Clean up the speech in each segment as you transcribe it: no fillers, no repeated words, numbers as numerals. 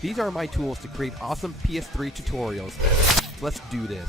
These are my tools to create awesome PS3 tutorials. Let's do this.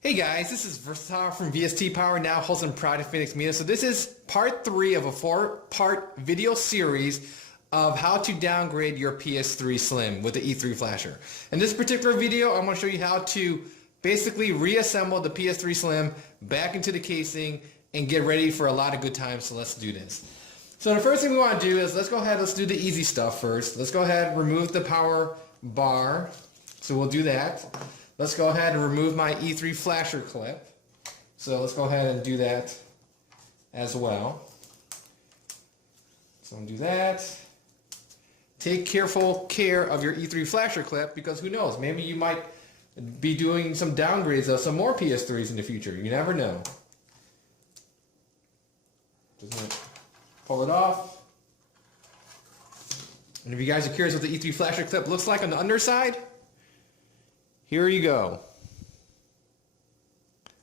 Hey guys, this is Versatile from VST Power, now host and proud of Phoenix Media. So this is part 3 of a 4-part video series of how to downgrade your PS3 Slim with the E3 flasher. In this particular video, I'm going to show you how to basically reassemble the PS3 Slim back into the casing and get ready for a lot of good times. So let's do this. So the first thing we want to do is let's do the easy stuff first. Let's go ahead and remove the power bar. So we'll do that. Let's go ahead and remove my E3 flasher clip. So let's go ahead and do that as well. So I'm going to do that. Take careful care of your E3 flasher clip because who knows, maybe you might be doing some downgrades of some more PS3s in the future. You never know. Just pull it off. And if you guys are curious what the E3 flasher clip looks like on the underside, here you go.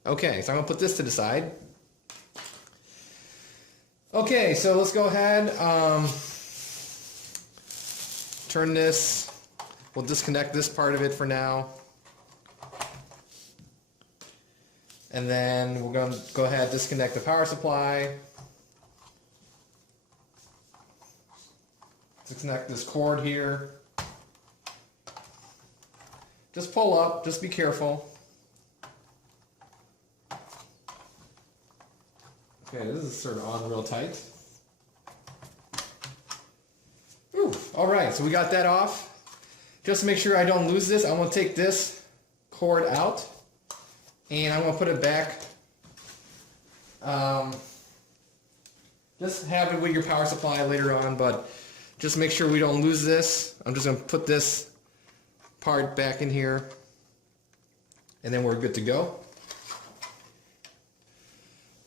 Okay, so I'm going to put this to the side. Okay, so let's go ahead, turn this, we'll disconnect this part of it for now. And then we're going to go ahead and disconnect the power supply. Disconnect this cord here. Just pull up, just be careful. Okay, this is sort of on real tight. Ooh, alright, so we got that off. Just to make sure I don't lose this, I'm going to take this cord out and I'm going to put it back. Just have it with your power supply later on, but just make sure we don't lose this. I'm just going to put this part back in here and then we're good to go.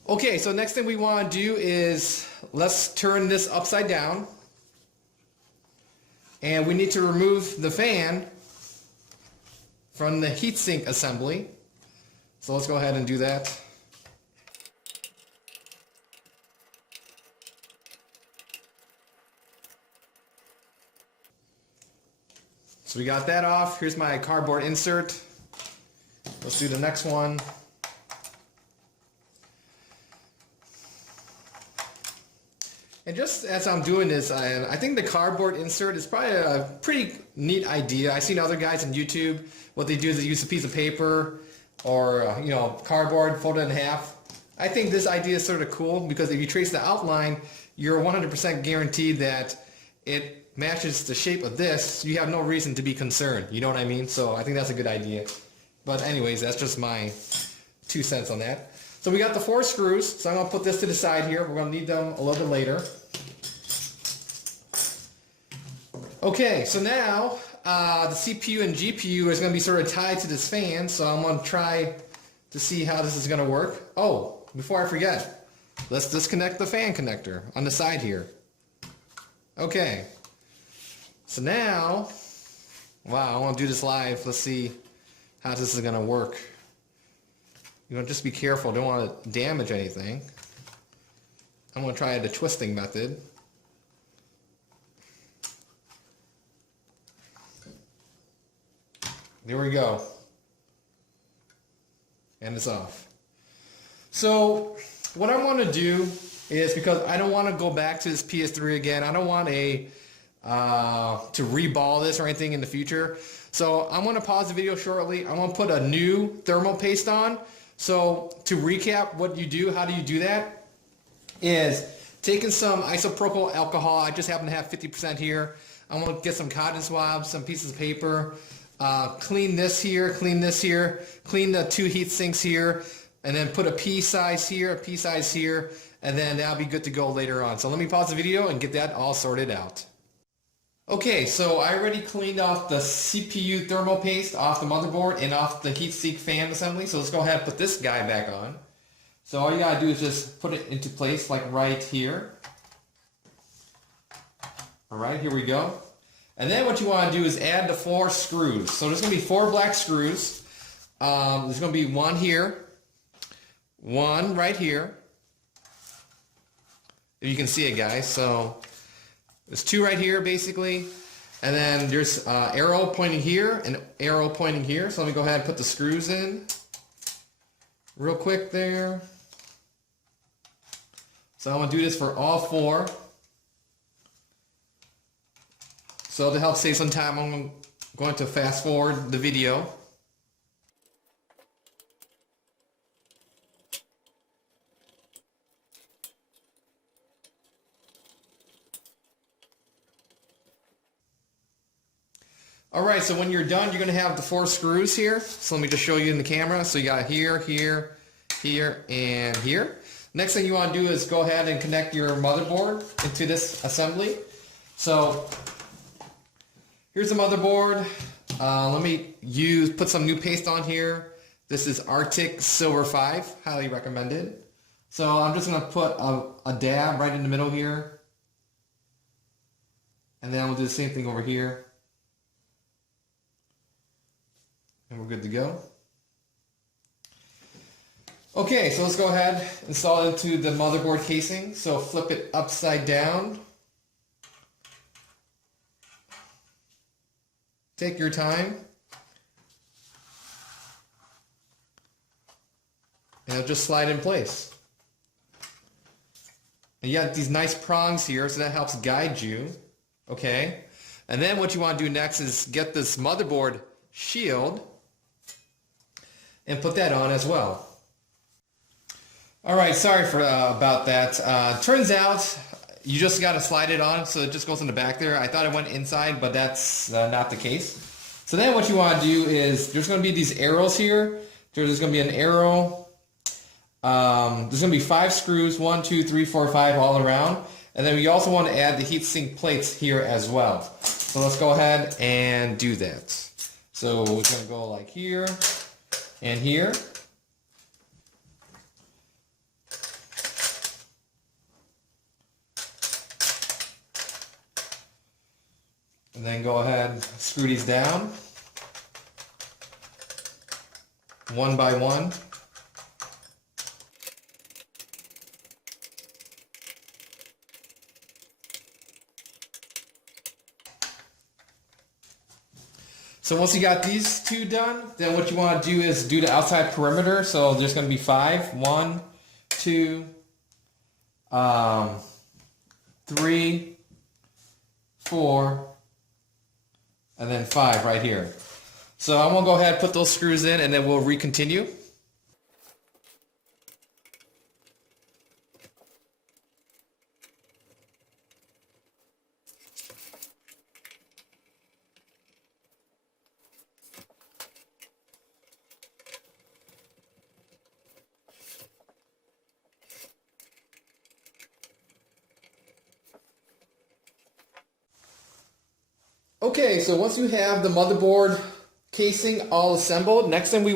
Okay, so next thing we want to do is let's turn this upside down and we need to remove the fan from the heatsink assembly. So let's go ahead and do that. So we got that off. Here's my cardboard insert. Let's do the next one. And just as I'm doing this, I think the cardboard insert is probably a pretty neat idea. I've seen other guys on YouTube, what they do is they use a piece of paper or cardboard, fold it in half. I think this idea is sort of cool because if you trace the outline, you're 100% guaranteed that it matches the shape of this. You have no reason to be concerned. You know what I mean? So I think that's a good idea. But anyways, that's just my 2 cents on that. So we got the 4 screws. So I'm going to put this to the side here. We're going to need them a little bit later. Okay, so now the CPU and GPU is going to be sort of tied to this fan. So I'm going to try to see how this is going to work. Oh, before I forget, let's disconnect the fan connector on the side here. Okay. So now, wow, I want to do this live. Let's see how this is going to work. You want to just be careful. Don't want to damage anything. I'm going to try the twisting method. There we go. And it's off. So what I want to do is, because I don't want to go back to this PS3 again. I don't want to reball this or anything in the future. So I'm going to pause the video shortly. I'm going to put a new thermal paste on. So to recap what you do, how do you do that? Is taking some isopropyl alcohol. I just happen to have 50% here. I'm going to get some cotton swabs, some pieces of paper, clean this here, clean this here, clean the 2 heat sinks here, and then put a P size here, a P size here, and then that'll be good to go later on. So let me pause the video and get that all sorted out. Okay, so I already cleaned off the CPU thermal paste off the motherboard and off the heatsink fan assembly. So let's go ahead and put this guy back on. So all you gotta do is just put it into place like right here. Alright, here we go. And then what you want to do is add the 4 screws. So there's going to be 4 black screws. There's going to be 1 here, 1 right here. If you can see it, guys. So there's 2 right here, basically. And then there's arrow pointing here and arrow pointing here. So let me go ahead and put the screws in real quick there. So I'm going to do this for all 4. So to help save some time, I'm going to fast forward the video. Alright, so when you're done, you're going to have the 4 screws here. So let me just show you in the camera. So you got here, here, here, and here. Next thing you want to do is go ahead and connect your motherboard into this assembly. So here's the motherboard. Let me put some new paste on here. This is Arctic Silver 5, highly recommended. So I'm just going to put a dab right in the middle here. And then we'll do the same thing over here. And we're good to go. Okay, so let's go ahead and install it into the motherboard casing. So flip it upside down. Take your time. And it'll just slide in place. And you got these nice prongs here, so that helps guide you. Okay? And then what you want to do next is get this motherboard shield and put that on as well. Alright, sorry about that. Turns out you just got to slide it on, so it just goes in the back there. I thought it went inside, but that's not the case. So then what you want to do is, there's going to be these arrows here. There's going to be an arrow. There's going to be 5 screws, 1, 2, 3, 4, 5 all around. And then we also want to add the heatsink plates here as well. So let's go ahead and do that. So we're going to go like here and here. And then go ahead, screw these down, one by one. So once you got these 2 done, then what you want to do is do the outside perimeter. So there's going to be 5. 1, 2, 3, 4, and then 5 right here. So I'm going to go ahead and put those screws in, and then we'll recontinue. Okay, so once you have the motherboard casing all assembled, next thing we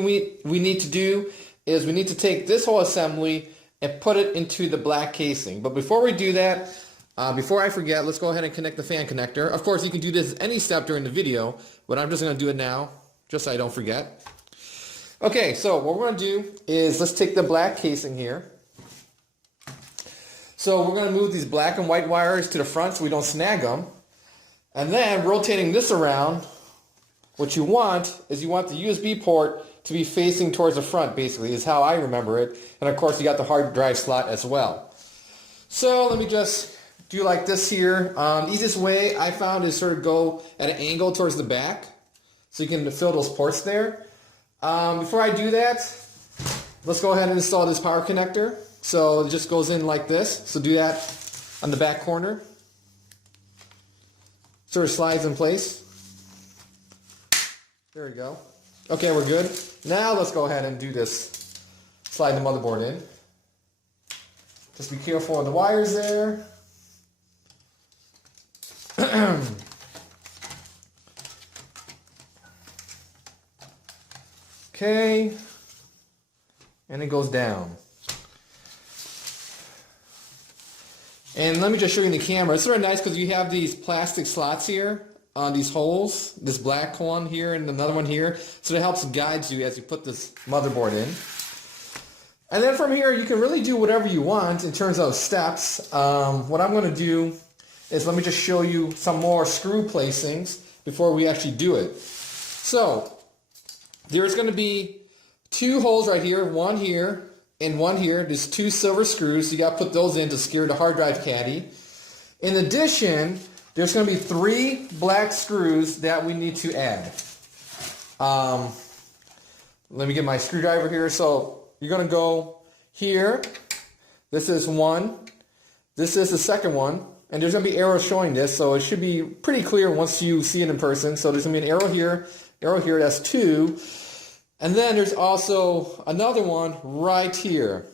need to do is we need to take this whole assembly and put it into the black casing. But before we do that, before I forget, let's go ahead and connect the fan connector. Of course, you can do this any step during the video, but I'm just going to do it now, just so I don't forget. Okay, so what we're going to do is let's take the black casing here. So we're going to move these black and white wires to the front so we don't snag them. And then rotating this around, what you want is you want the USB port to be facing towards the front, basically, is how I remember it. And of course, you got the hard drive slot as well. So let me just do like this here. The easiest way I found is sort of go at an angle towards the back, so you can fill those ports there. Before I do that, let's go ahead and install this power connector. So it just goes in like this. So do that on the back corner. Sort of slides in place. There we go. Okay, we're good. Now let's go ahead and do this. Slide the motherboard in. Just be careful of the wires there. Okay. And it goes down. And let me just show you in the camera. It's sort of nice because you have these plastic slots here on these holes. This black one here and another one here. So it helps guide you as you put this motherboard in. And then from here, you can really do whatever you want in terms of steps. What I'm going to do is let me just show you some more screw placings before we actually do it. So there's going to be two holes right here, one here and one here. There's two silver screws, so you got to put those in to secure the hard drive caddy. In addition, there's going to be 3 black screws that we need to add. Let me get my screwdriver here. So you're going to go here. This is one. This is the second one. And there's going to be arrows showing this, so it should be pretty clear once you see it in person. So there's going to be an arrow here, that's 2. And then there's also another one right here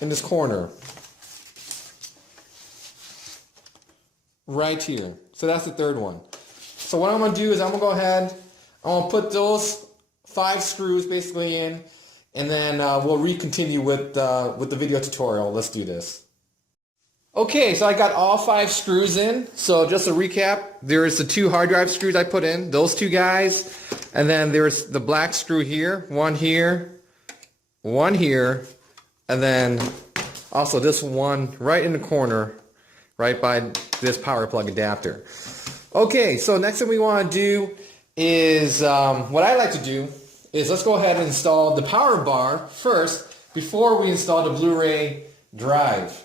in this corner. Right here. So that's the third one. So what I'm going to do is I'm going to go ahead, I'm going to put those 5 screws basically in, and then we'll recontinue with the video tutorial. Let's do this. Okay, so I got all 5 screws in. So just to recap, there's the 2 hard drive screws I put in, those 2 guys, and then there's the black screw here, one here, and then also this one right in the corner, right by this power plug adapter. Okay, so next thing we want to do is, what I like to do is let's go ahead and install the power bar first before we install the Blu-ray drive.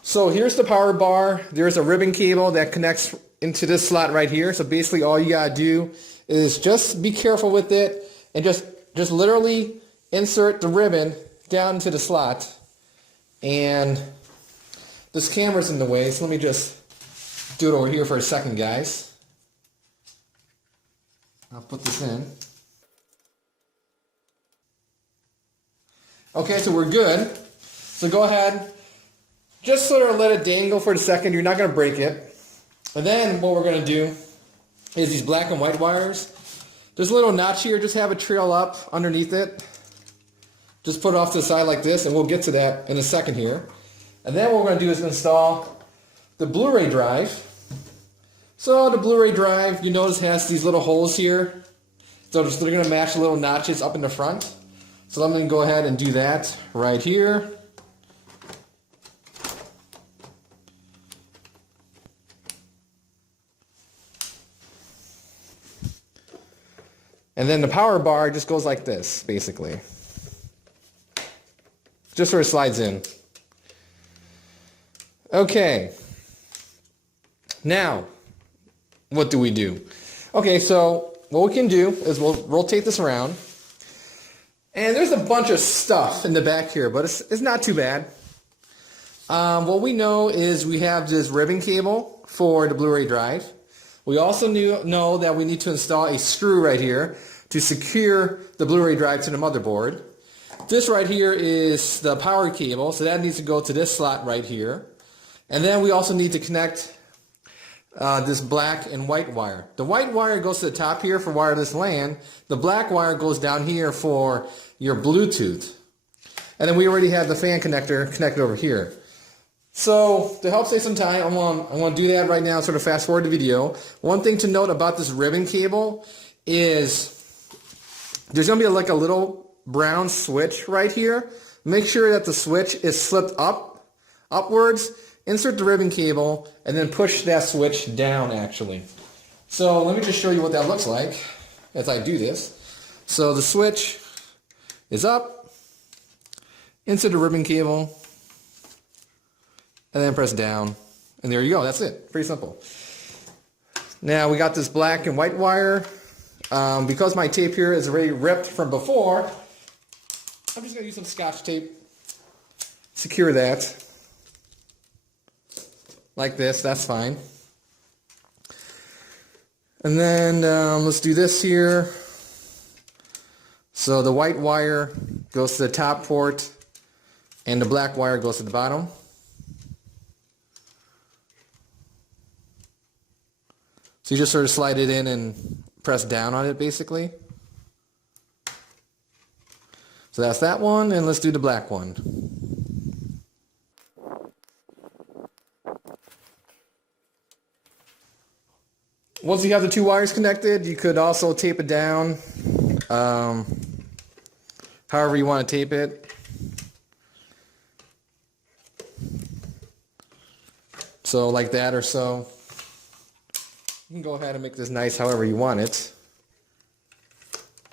So here's the power bar. There's a ribbon cable that connects into this slot right here. So basically all you gotta do is just be careful with it and just literally insert the ribbon down into the slot. And this camera's in the way, so let me just do it over here for a second, guys. I'll put this in. Okay, so we're good. So go ahead. Just sort of let it dangle for a second. You're not going to break it. And then what we're going to do is these black and white wires. There's a little notch here. Just have it trail up underneath it. Just put it off to the side like this, and we'll get to that in a second here. And then what we're going to do is install the Blu-ray drive. So the Blu-ray drive, you notice, has these little holes here. So they're going to match the little notches up in the front. So I'm going to go ahead and do that right here. And then the power bar just goes like this, basically. Just sort of slides in. Okay. Now, what do we do? Okay, so what we can do is we'll rotate this around. And there's a bunch of stuff in the back here, but it's not too bad. What we know is we have this ribbon cable for the Blu-ray drive. We also know that we need to install a screw right here to secure the Blu-ray drive to the motherboard. This right here is the power cable, so that needs to go to this slot right here. And then we also need to connect this black and white wire. The white wire goes to the top here for wireless LAN. The black wire goes down here for your Bluetooth. And then we already have the fan connector connected over here. So to help save some time, I'm going to do that right now, sort of fast forward the video. One thing to note about this ribbon cable is there's going to be like a little brown switch right here. Make sure that the switch is flipped upwards. Insert the ribbon cable and then push that switch down actually. So let me just show you what that looks like as I do this. So the switch is up, insert the ribbon cable, and then press down. And there you go, that's it. Pretty simple. Now we got this black and white wire. Because my tape here is already ripped from before, I'm just going to use some Scotch tape. Secure that. Like this, that's fine. And then let's do this here. So the white wire goes to the top port and the black wire goes to the bottom. So you just sort of slide it in and press down on it basically. So that's that one, and let's do the black one. Once you have the 2 wires connected, you could also tape it down however you want to tape it. So like that or so. You can go ahead and make this nice however you want it.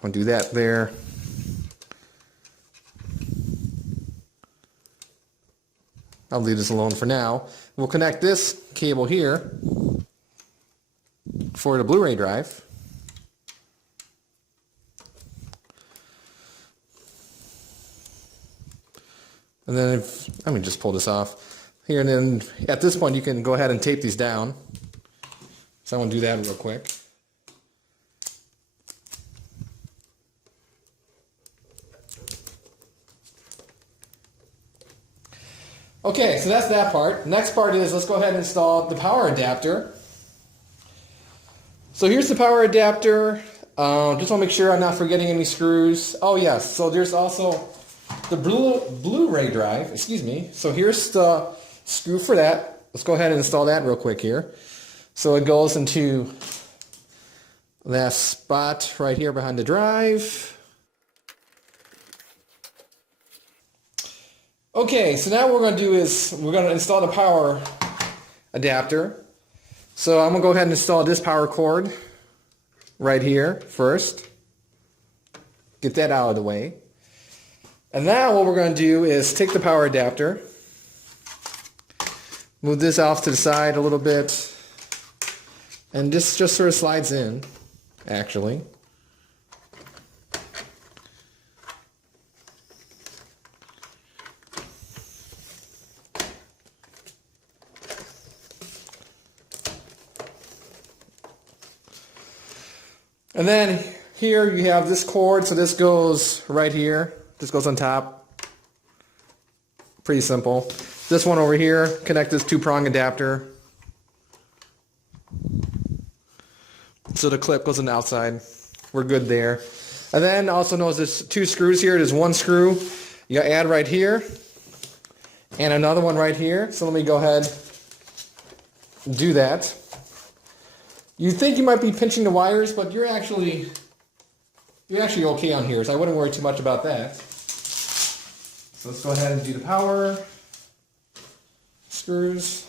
I'll do that there. I'll leave this alone for now. We'll connect this cable here for the Blu-ray drive. And then let me just pull this off here, and then at this point you can go ahead and tape these down. So I'm going to do that real quick. Okay, so that's that part. Next part is, let's go ahead and install the power adapter. So here's the power adapter. Just want to make sure I'm not forgetting any screws. Oh yes, so there's also the Blu-ray drive, excuse me. So here's the screw for that. Let's go ahead and install that real quick here. So it goes into that spot right here behind the drive. Okay, so now what we're going to do is we're going to install the power adapter. So I'm going to go ahead and install this power cord right here first. Get that out of the way. And now what we're going to do is take the power adapter, move this off to the side a little bit, and this just sort of slides in, actually. And then here you have this cord, so this goes right here. This goes on top. Pretty simple. This one over here, connect this 2-prong adapter. So the clip goes on the outside. We're good there. And then also notice there's 2 screws here. There's 1 screw you add right here and another one right here. So let me go ahead and do that. You think you might be pinching the wires, but you're actually okay on here, so I wouldn't worry too much about that. So let's go ahead and do the power screws.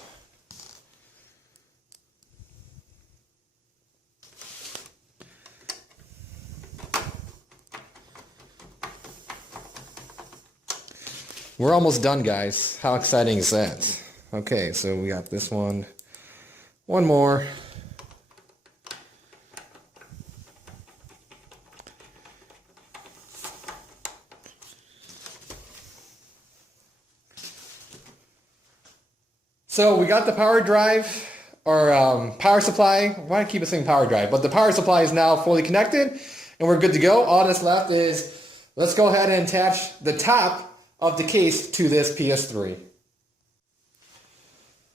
We're almost done, guys. How exciting is that? Okay, so we got this one. One more. So we got the power drive, or power supply. Why do I keep saying power drive? But the power supply is now fully connected, and we're good to go. All that's left is, let's go ahead and attach the top of the case to this PS3.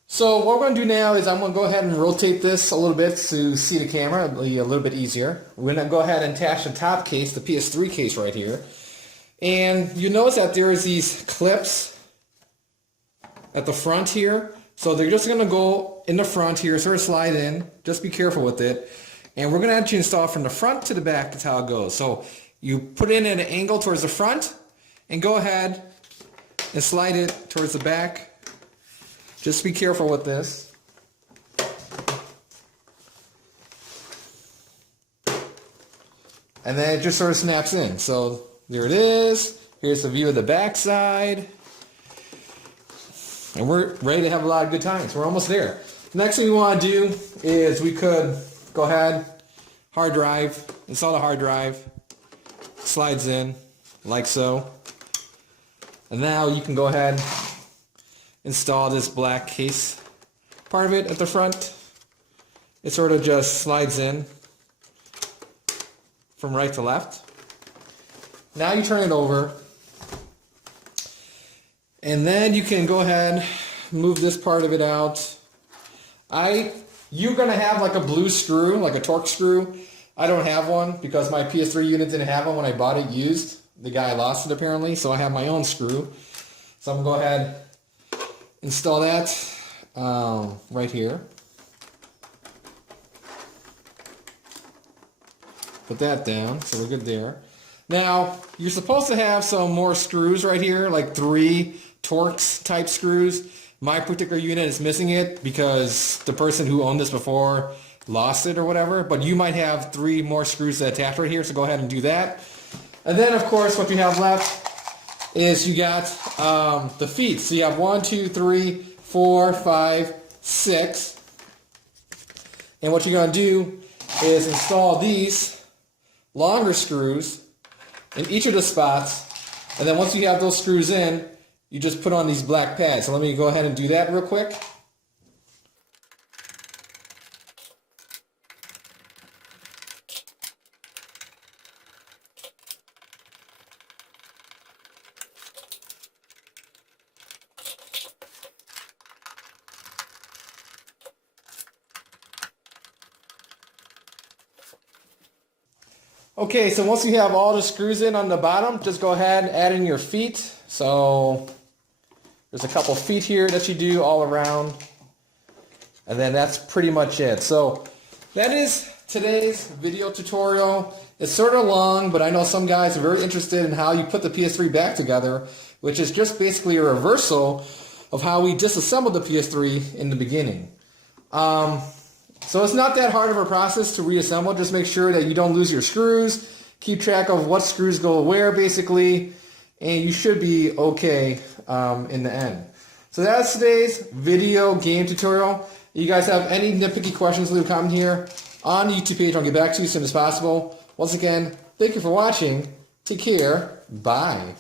So what we're going to do now is I'm going to go ahead and rotate this a little bit to see the camera. It'll be a little bit easier. We're going to go ahead and attach the top case, the PS3 case right here. And you notice that there is these clips at the front here. So they're just going to go in the front here, sort of slide in. Just be careful with it. And we're going to actually install from the front to the back. That's how it goes. So you put it in at an angle towards the front and go ahead and slide it towards the back. Just be careful with this. And then it just sort of snaps in. So there it is. Here's a view of the back side. And we're ready to have a lot of good times. We're almost there. The next thing we want to do is we could go ahead, hard drive, install the hard drive, slides in like so. And now you can go ahead, install this black case part of it at the front. It sort of just slides in from right to left. Now you turn it over. And then you can go ahead, move this part of it out. You're going to have like a blue screw, like a Torx screw. I don't have one because my PS3 unit didn't have one when I bought it used. The guy lost it apparently, so I have my own screw. So I'm going to go ahead and install that right here. Put that down, so we're good there. Now, you're supposed to have some more screws right here, like 3 Torx type screws, my particular unit is missing it because the person who owned this before lost it or whatever, but you might have 3 more screws to attach right here, so go ahead and do that. And then, of course, what you have left is you got the feet. So you have 1, 2, 3, 4, 5, 6. And what you're going to do is install these longer screws in each of the spots. And then once you have those screws in, you just put on these black pads. So let me go ahead and do that real quick. Okay, so once you have all the screws in on the bottom, just go ahead and add in your feet. So there's a couple feet here that you do all around. And then that's pretty much it. So that is today's video tutorial. It's sort of long, but I know some guys are very interested in how you put the PS3 back together, which is just basically a reversal of how we disassembled the PS3 in the beginning. So it's not that hard of a process to reassemble. Just make sure that you don't lose your screws. Keep track of what screws go where, basically, and you should be okay in the end. So that's today's video game tutorial. If you guys have any nitpicky questions, leave a comment here on the YouTube page. I'll get back to you as soon as possible. Once again, thank you for watching. Take care. Bye.